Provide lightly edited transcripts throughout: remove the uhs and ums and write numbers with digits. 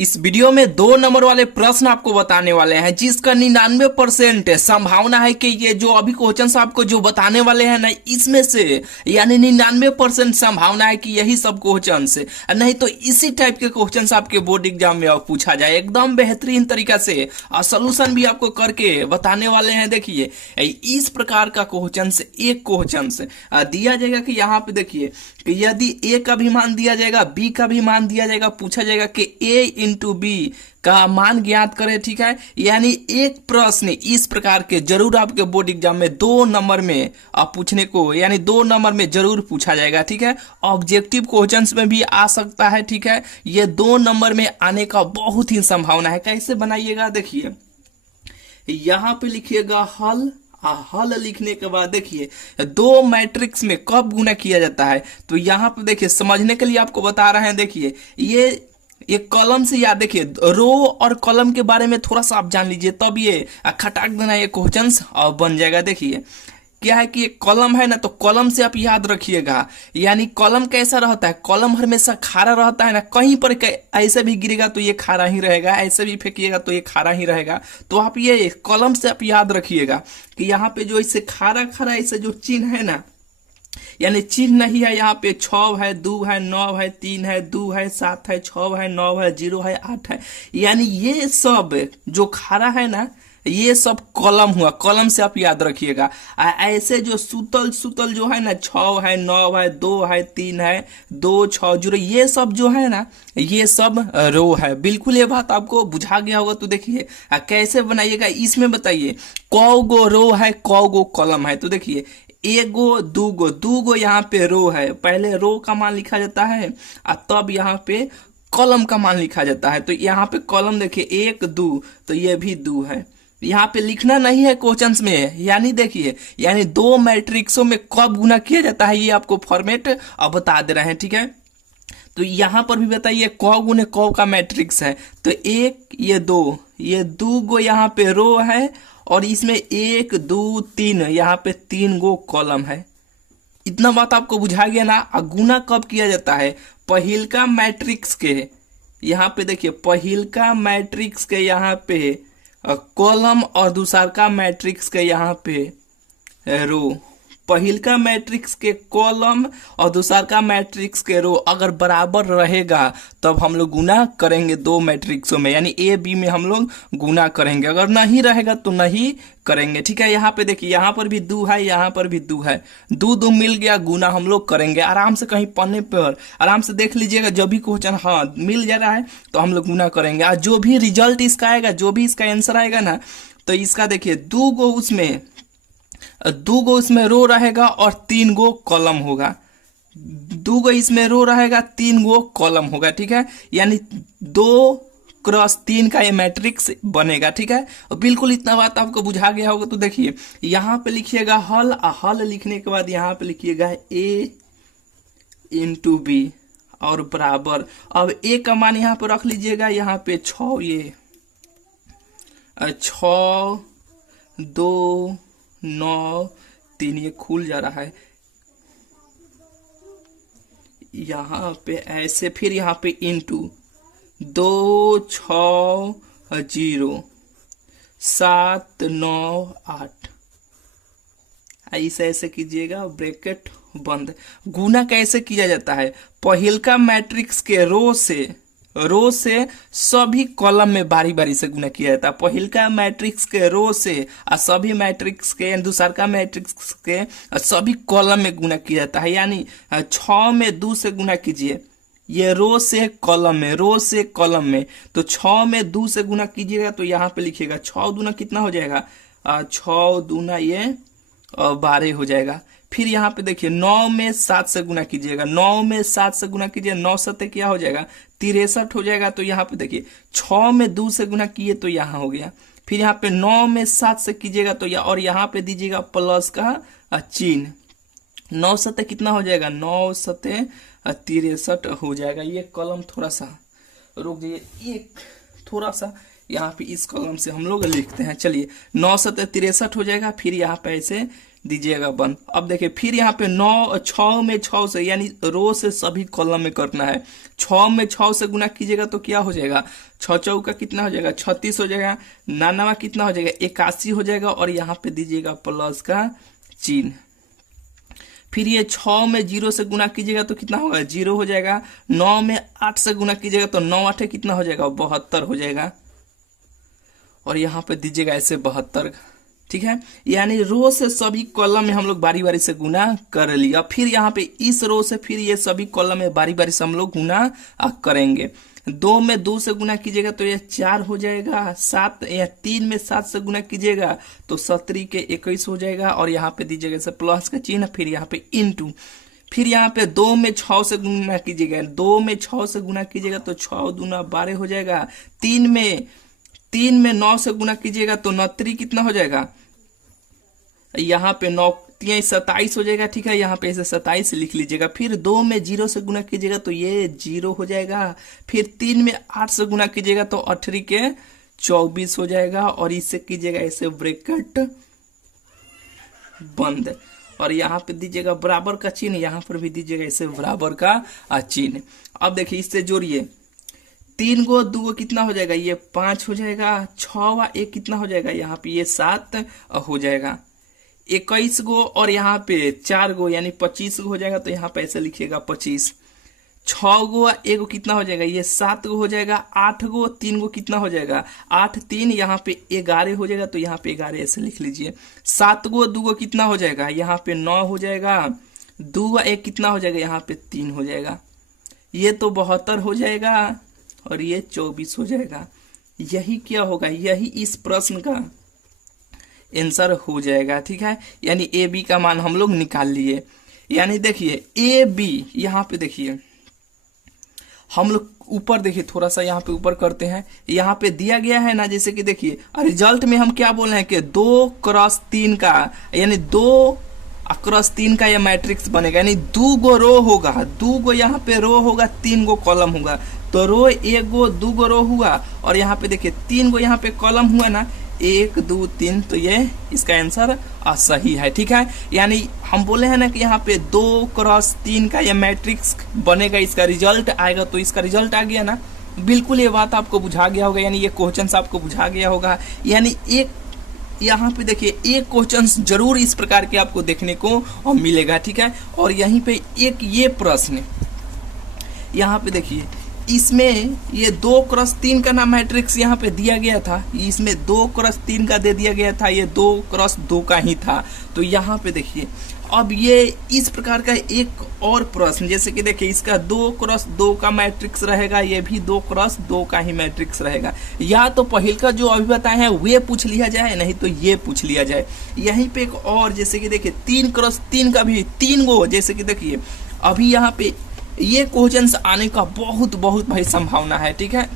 इस वीडियो में 2 नंबर वाले प्रश्न आपको बताने वाले हैं जिसका 99% संभावना है कि ये जो अभी क्वेश्चन आपको जो बताने वाले हैं ना इसमें से यानी 99% संभावना है कि यही सब क्वेश्चन से नहीं तो इसी टाइप के क्वेश्चन आपके बोर्ड एग्जाम में अब पूछा जाए एकदम बेहतरीन तरीका से और सोल्यूशन भी आपको करके बताने वाले हैं। देखिए इस प्रकार का क्वेश्चन से एक क्वेश्चन से दिया जाएगा कि यहाँ पे देखिए कि यदि ए का भी मान दिया जाएगा बी का भी मान दिया जाएगा, पूछा जाएगा कि ए इंटू बी का मान ज्ञात करें। ठीक है, यानी एक प्रश्न इस प्रकार के जरूर आपके बोर्ड एग्जाम में 2 नंबर में आप पूछने को यानी 2 नंबर में जरूर पूछा जाएगा। ठीक है, ऑब्जेक्टिव क्वेश्चंस में भी आ सकता है। ठीक है, ये 2 नंबर में आने का बहुत ही संभावना है। कैसे बनाइएगा देखिए, यहां पे लिखिएगा हल। हल लिखने के बाद देखिए 2 मैट्रिक्स में कब गुना किया जाता है, तो यहाँ पे देखिए समझने के लिए आपको बता रहे हैं। देखिए ये कॉलम से याद, देखिए रो और कॉलम के बारे में थोड़ा सा आप जान लीजिए तब ये खटाक देना ये क्वेश्चंस और बन जाएगा। देखिए क्या है कि एक कॉलम है ना, तो कॉलम से आप याद रखिएगा, यानी कॉलम कैसा रहता है, कॉलम हमेशा खारा रहता है ना, कहीं पर ऐसे भी गिरेगा तो ये खारा ही रहेगा, ऐसे भी फेंकिएगा तो ये खारा ही रहेगा। तो आप ये कॉलम से आप याद रखिएगा कि यहाँ पे जो इससे खारा खारा ऐसे जो चिन्ह है ना, यानी चिन्ह नहीं है, यहाँ पे 6 है, 2 है, 9 है, 3 है, 2 है, 7 है, 6 है, 9 है, 0 है, 8 है, यानी ये सब जो खारा है ना ये सब कॉलम हुआ। कॉलम से आप याद रखिएगा। ऐसे जो सुतल सुतल जो है ना 6 है, 9 है, 2 है, 3 है, 2, 6, 0, ये सब जो है ना ये सब रो है। बिल्कुल ये बात आपको बुझा गया होगा। तो देखिए कैसे बनाइएगा इसमें बताइए, कौ गो रो है, कौ गो कॉलम है। तो देखिए एगो दूगो यहाँ पे रो है, पहले रो का मान लिखा जाता है और तब यहाँ पे कॉलम का मान लिखा जाता है। तो यहाँ पे कॉलम देखिए 1 2, तो ये भी 2 है। यहाँ पे लिखना नहीं है क्वेश्चंस में, यानी देखिए यानी 2 मैट्रिक्सों में कब गुना किया जाता है ये आपको फॉर्मेट अब बता दे रहे हैं। ठीक है, तो यहाँ पर भी बताइए कौ गुने कौ का मैट्रिक्स है, तो 1 ये 2 गो यहाँ पे रो है और इसमें 1 2 3 यहाँ पे 3 गो कॉलम है। इतना बात आपको बुझा गया ना। गुना कब किया जाता है, पहिलका मैट्रिक्स के यहाँ पे देखिए, पहिलका मैट्रिक्स के यहाँ पे कॉलम और दूसरका मैट्रिक्स के यहाँ पे रो। पहिलका मैट्रिक्स के कॉलम और दूसरका मैट्रिक्स के रो अगर बराबर रहेगा तब हम लोग गुना करेंगे 2 मैट्रिक्सों में, यानी ए बी में हम लोग गुना करेंगे। अगर नहीं रहेगा तो नहीं करेंगे। ठीक है, यहाँ पे देखिए यहाँ पर भी 2 है, यहाँ पर भी 2 है, 2 मिल गया, गुना हम लोग करेंगे। आराम से कहीं पन्ने पर आराम से देख लीजिएगा, जब भी क्वेश्चन हाँ मिल जा रहा है तो हम लोग गुना करेंगे। और जो भी रिजल्ट इसका आएगा, जो भी इसका आंसर आएगा ना, तो इसका देखिए 2 गो उसमें रो रहेगा और 3 गो कॉलम होगा। 2 गो इसमें रो रहेगा, 3 गो कॉलम होगा। ठीक है, यानी 2 × 3 का ये मैट्रिक्स बनेगा। ठीक है, और बिल्कुल इतना बात आपको बुझा गया होगा। तो देखिए यहाँ पे लिखिएगा हल, हल लिखने के बाद यहाँ पे लिखिएगा ए इंटू बी और बराबर। अब ए का मान यहाँ पे रख लीजिएगा, यहाँ पे 6, ये 6 2 9 3, ये खुल जा रहा है यहाँ पे ऐसे, फिर यहाँ पे इंटू 2 6 0 7 9 8, ऐसे ऐसे कीजिएगा, ब्रैकेट बंद। गुना कैसे किया जाता है, पहिलका मैट्रिक्स के रो से सभी कॉलम में बारी बारी से गुना किया जाता है। पहिलका मैट्रिक्स के रो से और सभी मैट्रिक्स के दूसरका मैट्रिक्स के सभी कॉलम में गुना किया जाता है। यानी 6 में 2 से गुना कीजिए, ये रो से कॉलम में, रो से कॉलम में, तो 6 में 2 से गुना कीजिएगा तो यहाँ पे लिखिएगा 6 दूना कितना हो जाएगा, 6 दूना ये 12 हो जाएगा। फिर यहाँ पे देखिए 9 में 7 से गुना कीजिएगा, 9 में 7 से गुना कीजिए, 9 7 क्या हो जाएगा, 63 हो जाएगा। तो यहाँ पे देखिए 6 में 2 से गुना किए तो यहाँ हो गया। फिर यहाँ पे 9 में 7 से कीजिएगा तो और यहाँ पे दीजिएगा प्लस का चिन्ह, 9 7 कितना हो जाएगा, 9 7 63 हो जाएगा। ये कॉलम थोड़ा सा रुक जाइए, एक थोड़ा सा यहाँ पे इस कॉलम से हम लोग लिखते हैं। चलिए 9 7 63 हो जाएगा। फिर यहाँ पे ऐसे दीजिएगा बंद। अब देखिए फिर यहाँ पे 6 में 6 से यानी रो से सभी कॉलम में करना है। 6 में 6 से गुना कीजिएगा तो क्या हो जाएगा, 6 चौका कितना हो जाएगा 36 हो जाएगा, नानावा कितना हो जाएगा 81 हो जाएगा और यहाँ पे दीजिएगा प्लस का चिन्ह। फिर ये 6 में 0 से गुना कीजिएगा तो कितना होगा 0 हो जाएगा। 9 में 8 से गुना कीजिएगा तो 9 8 कितना हो जाएगा 72 हो जाएगा और यहाँ पे दीजिएगा ऐसे 72। ठीक है, यानी रो से सभी कॉलम में हम लोग बारी बारी से गुना कर लिया। फिर यहाँ पे इस रो से फिर ये सभी कॉलम में बारी बारी से हम लोग गुना करेंगे। 2 में 2 से गुना कीजिएगा तो ये 4 हो जाएगा। 7 या 3 में 7 से गुना कीजिएगा तो 17 के 21 हो जाएगा और यहाँ पे दीजिएगा ऐसे प्लस का चिन्ह, फिर यहाँ पे इनटू। फिर यहाँ पे 2 में 6 से गुना कीजिएगा, 2 में 6 से गुना कीजिएगा तो 6 दूना 12 हो जाएगा। 3 में 9 से गुना कीजिएगा तो 9 कितना हो जाएगा, यहाँ पे 9 3 27 हो जाएगा। ठीक है, यहाँ पे ऐसे 27 लिख लीजिएगा। फिर 2 में 0 से गुना कीजिएगा तो ये 0 हो जाएगा। फिर 3 में 8 से गुना कीजिएगा तो 18 के 24 हो जाएगा और इससे कीजिएगा ऐसे ब्रैकेट बंद और यहाँ पे दीजिएगा बराबर का चिन्ह, यहाँ पर भी दीजिएगा ऐसे बराबर का चिन्ह। अब देखिए इससे जोड़िए, 3 गो 2 गो कितना हो जाएगा, ये 5 हो जाएगा। 6 व 1 कितना हो जाएगा, यहाँ पे ये 7 हो जाएगा। 21 गो और यहाँ पे 4 गो यानी 25 गो हो जाएगा तो यहाँ पे ऐसे लिखिएगा 25। 6 गो 1 गो कितना हो जाएगा, ये 7 गो हो जाएगा। 8 गो 3 गो कितना हो जाएगा, 8 3 यहाँ पे 11 हो जाएगा तो यहाँ पे 11 ऐसे लिख लीजिए। 7 गो 2 गो कितना हो जाएगा, यहाँ पे 9 हो जाएगा। 2 व 1 कितना हो जाएगा, यहाँ पे 3 हो जाएगा। ये तो 72 हो जाएगा और ये 24 हो जाएगा। यही क्या होगा, यही इस प्रश्न का आंसर हो जाएगा। ठीक है, यानी ए बी का मान हम लोग निकाल लिए। यानी देखिए ए बी, यहाँ पे देखिए हम लोग ऊपर देखिए थोड़ा सा यहाँ पे ऊपर करते हैं। यहाँ पे दिया गया है ना, जैसे कि देखिए रिजल्ट में हम क्या बोल रहे हैं कि 2x3 का यानी 2x3 का यह मैट्रिक्स बनेगा, यानी 2 गो रो होगा, 2 गो यहाँ पे रो होगा, 3 गो कॉलम होगा। तो रो 1 गो 2 गो रो हुआ और यहाँ पे देखिए 3 गो यहाँ पे कॉलम हुआ ना, 1 2 3, तो ये इसका आंसर सही है। ठीक है, यानी हम बोले हैं ना कि यहाँ पे 2x3 का ये मैट्रिक्स बनेगा, इसका रिजल्ट आएगा। तो इसका रिजल्ट आ गया ना, बिल्कुल ये बात आपको बुझा गया होगा, यानी ये क्वेश्चन आपको बुझा गया होगा। यानी एक यहाँ पे देखिए एक क्वेश्चन जरूर इस प्रकार के आपको देखने को मिलेगा। ठीक है, और यहीं पे एक ये प्रश्न यहाँ पे देखिए, इसमें ये 2x3 का ना मैट्रिक्स यहाँ पे दिया गया था, इसमें 2x3 का दे दिया गया था, ये 2x2 का ही था। तो यहाँ पे देखिए अब ये इस प्रकार का एक और प्रश्न, जैसे कि देखिए इसका 2x2 का मैट्रिक्स रहेगा, ये भी 2x2 का ही मैट्रिक्स रहेगा। या तो पहले का जो अभी बताए हैं वे पूछ लिया जाए, नहीं तो ये पूछ लिया जाए। यहीं पे एक और, जैसे कि देखिए 3x3 का भी 3 गो, जैसे कि देखिए अभी यहाँ पे ये क्वेश्चंस आने का बहुत भाई संभावना है। ठीक है,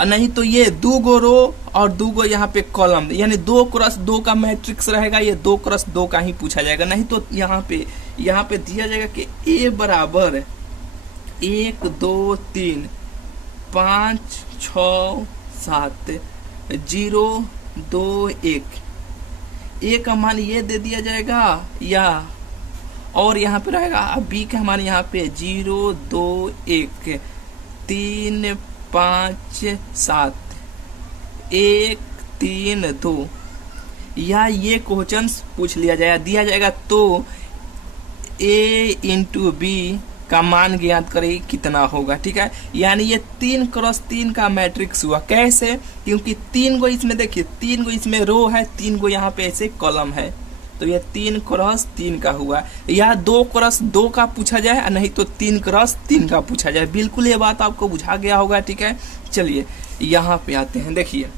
नहीं तो ये 2 गो रो और 2 गो यहाँ पे कॉलम, यानी 2x2 का मैट्रिक्स रहेगा, ये 2x2 का ही पूछा जाएगा। नहीं तो यहाँ पे दिया जाएगा कि ए बराबर 1 2 3 5 6 7 0 2 1, ए का मान ये दे दिया जाएगा, या और यहाँ पे रहेगा बी का मान यहाँ पे 0 2 1 3 5 7 1 3 2, या ये क्वेश्चन पूछ लिया जाएगा, दिया जाएगा। तो a इंटू बी का मान ज्ञात करें कितना होगा। ठीक है, यानी ये 3x3 का मैट्रिक्स हुआ। कैसे, क्योंकि 3 गो इसमें देखिए, 3 गो इसमें रो है, 3 गो यहाँ पे ऐसे कॉलम है, तो ये 3x3 का हुआ। या 2x2 का पूछा जाए, नहीं तो 3x3 का पूछा जाए। बिल्कुल ये बात आपको बुझा गया होगा। ठीक है, चलिए यहाँ पे आते हैं। देखिए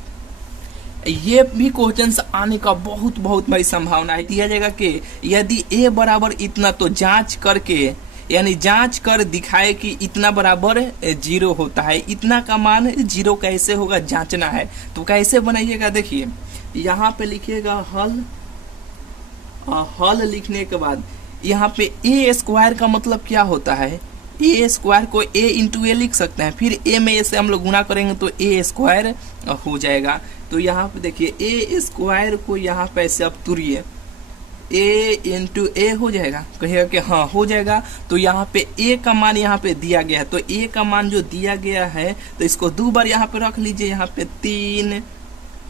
ये भी क्वेश्चंस आने का बहुत बड़ी संभावना है। दिया जाएगा कि यदि a बराबर इतना, तो जांच करके, यानी जांच कर दिखाए कि इतना बराबर 0 होता है, इतना का मान 0 कैसे होगा जांचना है। तो कैसे बनाइएगा, देखिए यहाँ पे लिखिएगा हल लिखने के बाद यहाँ पे ए स्क्वायर का मतलब क्या होता है, ए स्क्वायर को ए इंटू ए लिख सकते हैं, फिर ए में ए से हम लोग गुना करेंगे तो ए स्क्वायर हो जाएगा। तो यहाँ पे देखिए ए स्क्वायर को यहाँ पे ऐसे अब तुरिए, ए इंटू ए हो जाएगा, कहिएगा कि हाँ हो जाएगा। तो यहाँ पे ए का मान यहाँ पे दिया गया है, तो ए का मान जो दिया गया है तो इसको 2 बार यहाँ पे रख लीजिए। यहाँ पे 3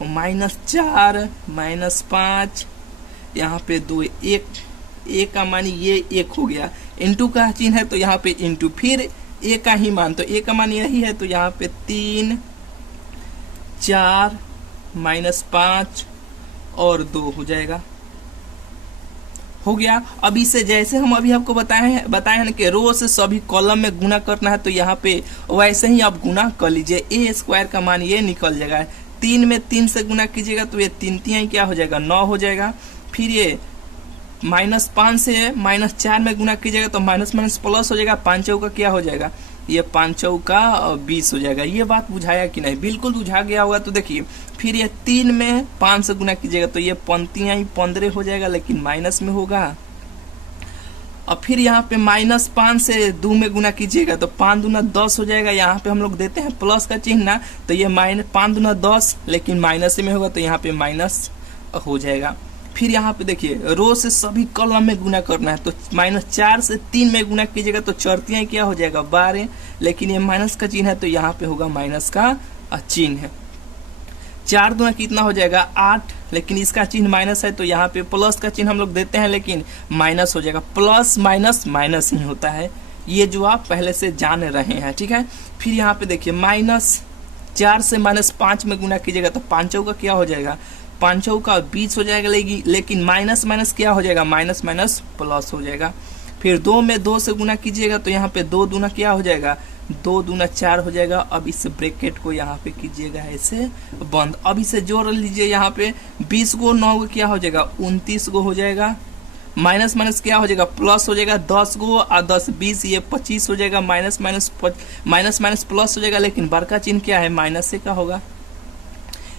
-4 -5, यहाँ पे 2, 1 ए का मान ये 1 हो गया, इंटू का चिन्ह है तो यहाँ पे इंटू, फिर ए का ही मान, तो ए का मान यही है तो यहाँ पे 3 4 -5 और 2 हो जाएगा, हो गया। अब इसे जैसे हम अभी आपको बताए हैं ना कि रो से सभी कॉलम में गुना करना है, तो यहाँ पे वैसे ही आप गुना कर लीजिए। ए स्क्वायर का मान ये निकल जाएगा, 3 में 3 से गुना कीजिएगा तो ये 3 3 क्या हो जाएगा 9 हो जाएगा। फिर ये -5 से -4 में गुना कीजिएगा तो माइनस माइनस प्लस हो जाएगा, 5 चौका क्या हो जाएगा, ये 5 चौका 20 हो जाएगा। ये बात बुझाया कि नहीं, बिल्कुल बुझा गया होगा। तो देखिए फिर ये 3 में 5 से गुना कीजिएगा तो ये पंक्तियां 15 हो जाएगा, लेकिन माइनस में होगा। और फिर यहाँ पे -5 से 2 में गुना कीजिएगा तो 5 दूना 10 हो जाएगा। यहाँ पे हम लोग देते हैं प्लस का चिन्ह ना, तो ये -5 दूना 10, लेकिन माइनस में होगा तो यहाँ पे माइनस हो जाएगा। फिर यहाँ पे देखिए रो से सभी कॉलम में गुना करना है, तो -4 से 3 में गुना कीजिएगा तो चरतियाँ क्या हो जाएगा 12, लेकिन ये माइनस का चिन्ह है तो यहाँ पे होगा माइनस का चिन्ह है। 4 दूना कितना हो जाएगा 8, लेकिन इसका चिन्ह माइनस है तो यहाँ पे प्लस का चिन्ह हम लोग देते हैं, लेकिन माइनस हो जाएगा। प्लस माइनस माइनस ही होता है, ये जो आप पहले से जान रहे हैं, ठीक है। फिर यहाँ पे देखिए -4 से -5 में गुना कीजिएगा तो 5 चौका क्या हो जाएगा, 5 चौका 20 हो जाएगा, लेकिन माइनस माइनस क्या हो जाएगा, माइनस माइनस प्लस हो जाएगा। फिर 2 में 2 से गुना कीजिएगा तो यहाँ पे 2 दूना क्या हो जाएगा, 2 दूना 4 हो जाएगा। अब इस ब्रैकेट को यहाँ पे कीजिएगा ऐसे बंद। अब इसे जोड़ लीजिए, यहाँ पे 20 को 9 को क्या हो जाएगा 29 को हो जाएगा। माइनस माइनस क्या हो जाएगा प्लस हो जाएगा, 10 को और 10 20 ये 25 हो जाएगा। माइनस माइनस प्लस हो जाएगा, लेकिन बड़का चिन्ह क्या है माइनस से का होगा।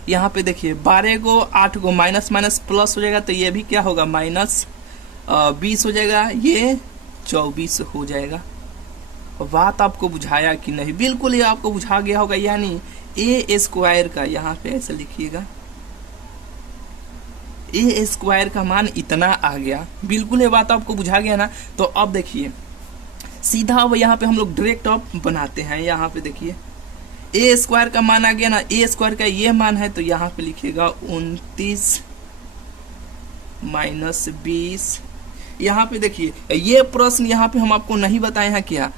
यहाँ पे देखिए 12 को 8 को माइनस माइनस प्लस हो जाएगा तो ये भी क्या होगा -20 हो जाएगा, ये 24 हो जाएगा। बात आपको बुझाया कि नहीं, बिल्कुल ये आपको बुझा गया होगा। यानी ए स्क्वायर का यहाँ पे ऐसे लिखिएगा, ए स्क्वायर का मान इतना आ गया, बिल्कुल ये बात आपको बुझा गया ना। तो अब देखिए सीधा अब यहाँ पे हम लोग डायरेक्ट अब बनाते हैं। यहाँ पे देखिए ए स्क्वायर का मान आ गया ना, ए स्क्वायर का ये मान है तो यहाँ पे लिखिएगा 29 - 20। यहाँ पे देखिए ये प्रश्न यहाँ पे हम आपको नहीं बताए हैं क्या,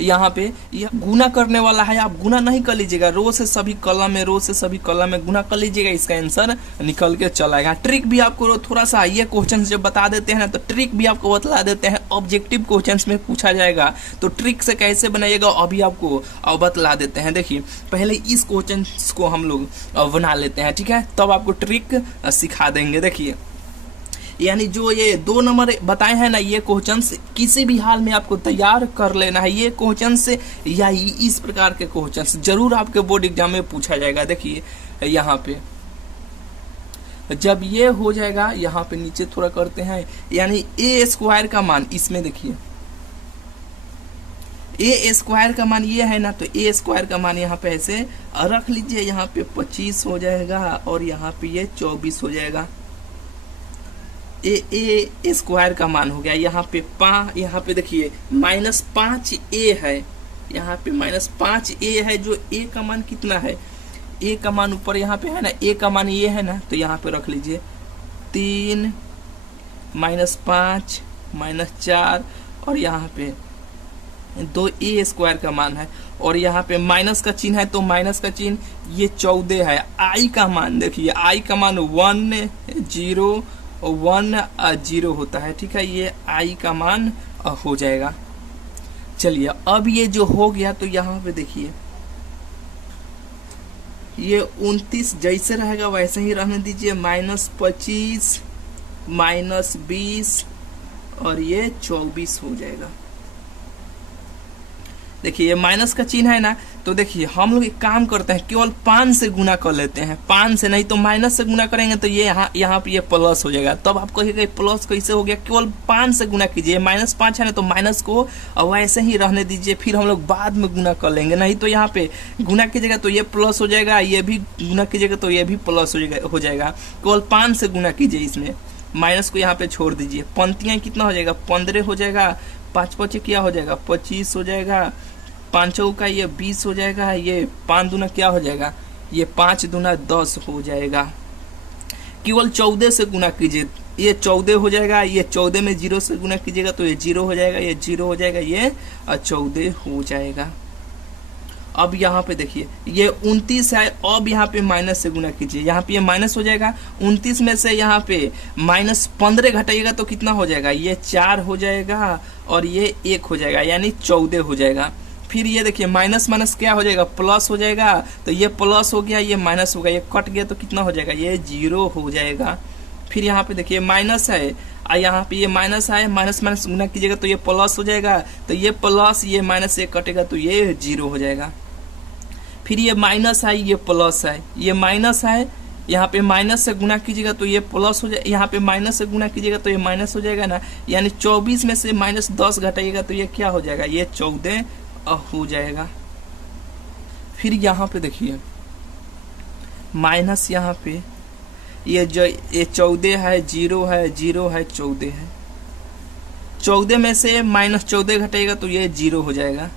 यहाँ पे यह गुना करने वाला है, आप गुना नहीं कर लीजिएगा, रो से सभी कॉलम में गुना कर लीजिएगा, इसका आंसर निकल के चला आएगा। ट्रिक भी आपको थोड़ा सा ये क्वेश्चन जब बता देते हैं ना तो ट्रिक भी आपको बतला देते हैं। ऑब्जेक्टिव क्वेश्चंस में पूछा जाएगा तो ट्रिक से कैसे बनाइएगा अभी आपको बतला देते हैं। देखिए पहले इस क्वेश्चन को हम लोग बना लेते हैं, ठीक है, तब आपको ट्रिक सिखा देंगे। देखिए यानी जो ये 2 नंबर बताए हैं ना, ये क्वेश्चंस किसी भी हाल में आपको तैयार कर लेना है। ये क्वेश्चंस या इस प्रकार के क्वेश्चंस जरूर आपके बोर्ड एग्जाम में पूछा जाएगा। देखिए यहाँ पे जब ये हो जाएगा, यहाँ पे नीचे थोड़ा करते हैं, यानी ए स्क्वायर का मान इसमें देखिए ए स्क्वायर का मान ये है ना, तो ए स्क्वायर का मान यहाँ पे ऐसे रख लीजिए। यहाँ पे 25 हो जाएगा और यहाँ पे ये 24 हो जाएगा। ए स्क्वायर का मान हो गया। यहाँ पे देखिए -5a है, यहाँ पे -5a है। जो a का मान कितना है, a का मान ऊपर यहाँ पे है ना, a का मान ये है ना, तो यहाँ पे रख लीजिए 3 -5 -4 और यहाँ पे 2a स्क्वायर का मान है और यहाँ पे माइनस का चिन्ह है तो माइनस का चिन्ह ये 14 है। i का मान देखिए, i का मान 1 होता है, ठीक है, ये i का मान हो जाएगा। चलिए अब ये जो हो गया तो यहाँ पे देखिए ये 29 जैसे रहेगा वैसे ही रहने दीजिए, -25 -20 और ये 24 हो जाएगा। देखिए ये माइनस का चिन्ह है ना, तो देखिए हम लोग एक काम करते हैं, केवल 5 से गुना कर लेते हैं, 5 से नहीं तो माइनस से गुना करेंगे तो ये यहाँ पे ये प्लस हो जाएगा। तब आप कहिएगा प्लस कैसे हो गया, केवल 5 से गुना कीजिए। -5 है ना तो माइनस को वैसे ही रहने दीजिए, फिर हम लोग बाद में गुना कर लेंगे। नहीं तो यहाँ पे गुना कीजिएगा तो ये प्लस हो जाएगा, ये भी गुना कीजिएगा तो ये भी प्लस हो जाएगा। केवल 5 से गुना कीजिए इसमें, माइनस को यहाँ पे छोड़ दीजिए, पंक्तियां कितना हो जाएगा 15 हो जाएगा, 5 5 क्या हो जाएगा 25 हो जाएगा, 5 का ये 20 हो जाएगा, ये 5 दूना क्या हो जाएगा, ये 5 दूना 10 हो जाएगा। केवल 14 से गुना कीजिए, ये 14 हो जाएगा, ये 14 में 0 से गुना कीजिएगा तो ये 0 हो जाएगा, ये 0 हो जाएगा, ये 14 हो जाएगा। अब यहाँ पे देखिए ये 29 है, अब यहाँ पे माइनस से गुना कीजिए, यहाँ पे ये माइनस हो जाएगा, 29 में से यहाँ पे माइनस 15 घटाइएगा तो कितना हो जाएगा, ये 4 हो जाएगा और ये 1 हो जाएगा, यानी 14 हो जाएगा। फिर ये देखिए माइनस माइनस क्या हो जाएगा, प्लस हो जाएगा, तो ये प्लस हो गया, ये माइनस हो गया, ये कट गया तो कितना हो जाएगा, ये 0 हो जाएगा। फिर यहाँ पे देखिए माइनस है और यहाँ पे ये माइनस है, माइनस माइनस गुना कीजिएगा तो ये प्लस हो जाएगा, तो ये प्लस ये माइनस से कटेगा तो ये 0 हो जाएगा। फिर ये माइनस है, ये प्लस है, ये माइनस है, यहाँ पे माइनस से गुना कीजिएगा तो ये प्लस हो जाएगा, यहाँ पे माइनस से गुना कीजिएगा तो ये माइनस हो जाएगा ना, यानी 24 में से माइनस 10 घटाइएगा तो ये क्या हो जाएगा, ये 14 हो जाएगा। फिर यहाँ पे देखिए माइनस, यहाँ पे ये जो ये 14 है, 0 है, 0 है, 14 है, 14 में से माइनस 14 घटाइएगा तो ये 0 हो जाएगा,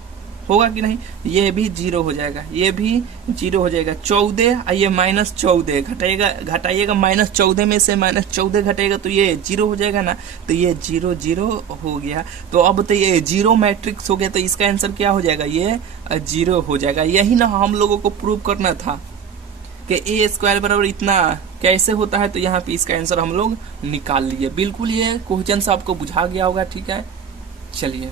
होगा कि नहीं, ये भी 0 हो जाएगा, ये भी 0 हो जाएगा। 14 और ये माइनस 14 घटाइएगा, माइनस 14 में से माइनस 14 घटाइएगा तो ये 0 हो जाएगा ना, तो ये 0 0 हो गया। तो अब तो ये 0 मैट्रिक्स हो गया, तो इसका आंसर क्या हो जाएगा, ये 0 हो जाएगा। यही ना हम लोगों को प्रूव करना था कि ए स्क्वायर बराबर इतना कैसे होता है, तो यहाँ पे इसका आंसर हम लोग निकाल लिए। बिल्कुल ये क्वेश्चन से आपको बुझा गया होगा, ठीक है। चलिए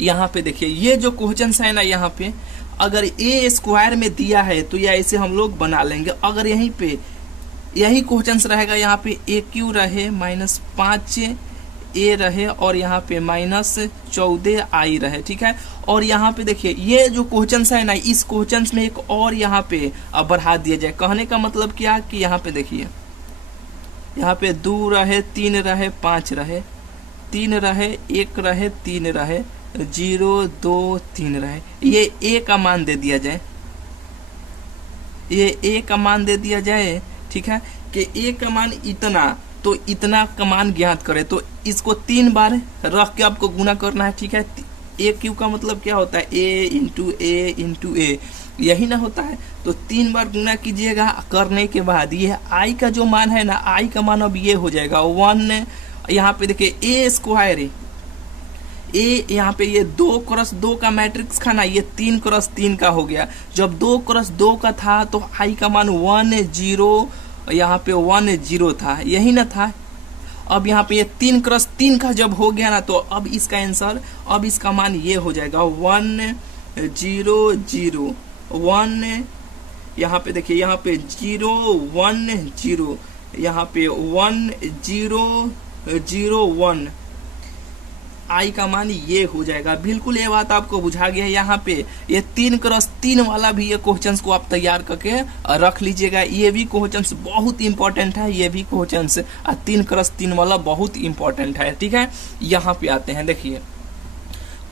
यहाँ पे देखिए ये जो क्वेश्चन है ना, यहाँ पे अगर ए स्क्वायर में दिया है तो ये ऐसे हम लोग बना लेंगे। अगर यहीं पे यही क्वेश्चन रहेगा, यहाँ पे ए क्यू रहे माइनस 5 ए रहे और यहाँ पे माइनस 14 आई रहे, ठीक है। और यहाँ पे देखिए ये जो क्वेश्चन है ना, इस क्वेश्चन में एक और यहाँ पे बढ़ा दिया जाए। कहने का मतलब क्या कि यहाँ पे देखिए, यहाँ पे 2 रहे, 3 रहे, 5 रहे, 3 रहे, 1 रहे, 3 रहे, 0 2 3 रहे, ये ए का मान दे दिया जाए, ये ए का मान दे दिया जाए, ठीक है, कि ए का मान इतना, तो इतना का मान ज्ञात करे, तो इसको 3 बार रख के आपको गुना करना है, ठीक है। ए क्यू का मतलब क्या होता है, ए इंटू ए, यही ना होता है। तो 3 बार गुना कीजिएगा, करने के बाद ये आई का जो मान है ना, आई का मान अब ये हो जाएगा 1। यहाँ पे देखिए ए स्क्वायर, ए यहाँ पे ये 2 क्रॉस 2 का मैट्रिक्स था ना, ये 3 क्रॉस 3 का हो गया। जब 2 क्रॉस 2 का था तो आई का मान 1 0, यहाँ पे 1 0 था, यही ना था। अब यहाँ पे ये 3 क्रॉस 3 का जब हो गया ना, तो अब इसका आंसर, अब इसका मान ये हो जाएगा 1 0 0 1। यहाँ पे देखिए, यहाँ पे 0 1 0, यहाँ पे 1 0 0 1, आई का मान ये हो जाएगा। बिल्कुल ये बात आपको बुझा गया है। यहाँ पे ये 3 क्रॉस 3 वाला भी ये क्वेश्चंस को आप तैयार करके रख लीजिएगा। ये भी क्वेश्चंस बहुत इंपॉर्टेंट है, ये भी क्वेश्चंस 3 क्रॉस 3 वाला बहुत इंपॉर्टेंट है, ठीक है। यहाँ पे आते हैं, देखिए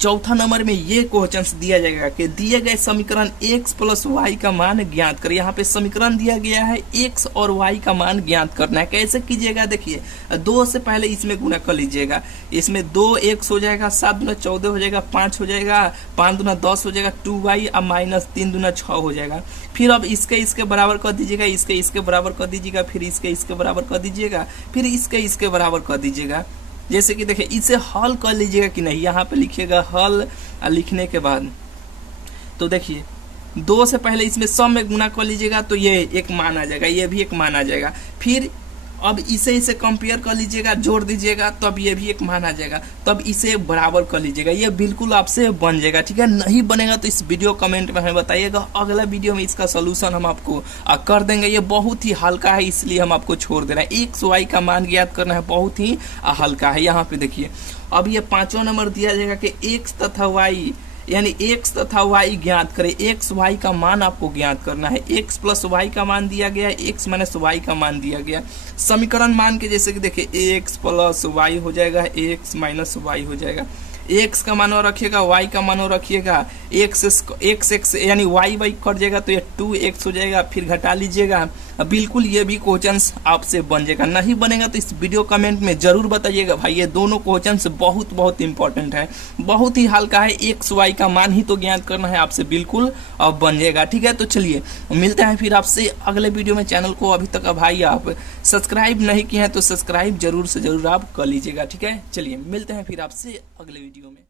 चौथा नंबर में ये क्वेश्चंस दिया जाएगा कि दिए गए समीकरण x प्लस वाई का मान ज्ञात करें। यहाँ पे समीकरण दिया गया है, x और y का मान ज्ञात करना है। कैसे कीजिएगा, देखिए 2 से पहले इसमें गुना कर लीजिएगा, इसमें 2x हो जाएगा, 7 दूना 14 हो जाएगा, 5 हो जाएगा, 5 दूना 10 हो जाएगा, 2y और माइनस 3 दूना 6 हो जाएगा। फिर अब इसके बराबर कर दीजिएगा, इसके बराबर कर दीजिएगा, फिर इसके बराबर कर दीजिएगा, फिर इसके बराबर कर दीजिएगा। जैसे कि देखिए इसे हल कर लीजिएगा कि नहीं, यहाँ पे लिखिएगा हल, लिखने के बाद तो देखिए 2 से पहले इसमें सब में गुना कर लीजिएगा तो ये एक मान आ जाएगा, ये भी एक मान आ जाएगा। फिर अब इसे कंपेयर कर लीजिएगा, जोड़ दीजिएगा, तब ये भी एक मान आ जाएगा, तब इसे बराबर कर लीजिएगा, ये बिल्कुल आपसे बन जाएगा, ठीक है। नहीं बनेगा तो इस वीडियो कमेंट में हमें बताइएगा, अगला वीडियो में इसका सोल्यूशन हम आपको कर देंगे। ये बहुत ही हल्का है, इसलिए हम आपको छोड़ दे रहे हैं। एक्स वाई का मान ज्ञात करना है, बहुत ही हल्का है। यहाँ पे देखिए अब ये 5वां नंबर दिया जाएगा कि एक्स तथा वाई, यानी x तथा y ज्ञात करें। x y का मान आपको ज्ञात करना है। x प्लस y का मान दिया गया है, x माइनस y का मान दिया गया। समीकरण मान के जैसे कि देखिए x प्लस y हो जाएगा, x माइनस y हो जाएगा। x का मान और रखिएगा, y का मान और रखिएगा, x यानी y कट जाएगा तो ये 2x हो जाएगा। फिर घटा लीजिएगा बिल्कुल ये भी क्वेश्चंस आपसे बन जाएगा। नहीं बनेगा तो इस वीडियो कमेंट में जरूर बताइएगा भाई। ये दोनों क्वेश्चंस बहुत बहुत इंपॉर्टेंट है, बहुत ही हल्का है। एक्स वाई का मान ही तो ज्ञात करना है आपसे, बिल्कुल अब बन जाएगा। ठीक है, तो चलिए मिलते हैं फिर आपसे अगले वीडियो में। चैनल को अभी तक भाई आप सब्सक्राइब नहीं किए हैं तो सब्सक्राइब जरूर से जरूर आप कर लीजिएगा। ठीक है, चलिए मिलते हैं फिर आपसे अगले वीडियो में।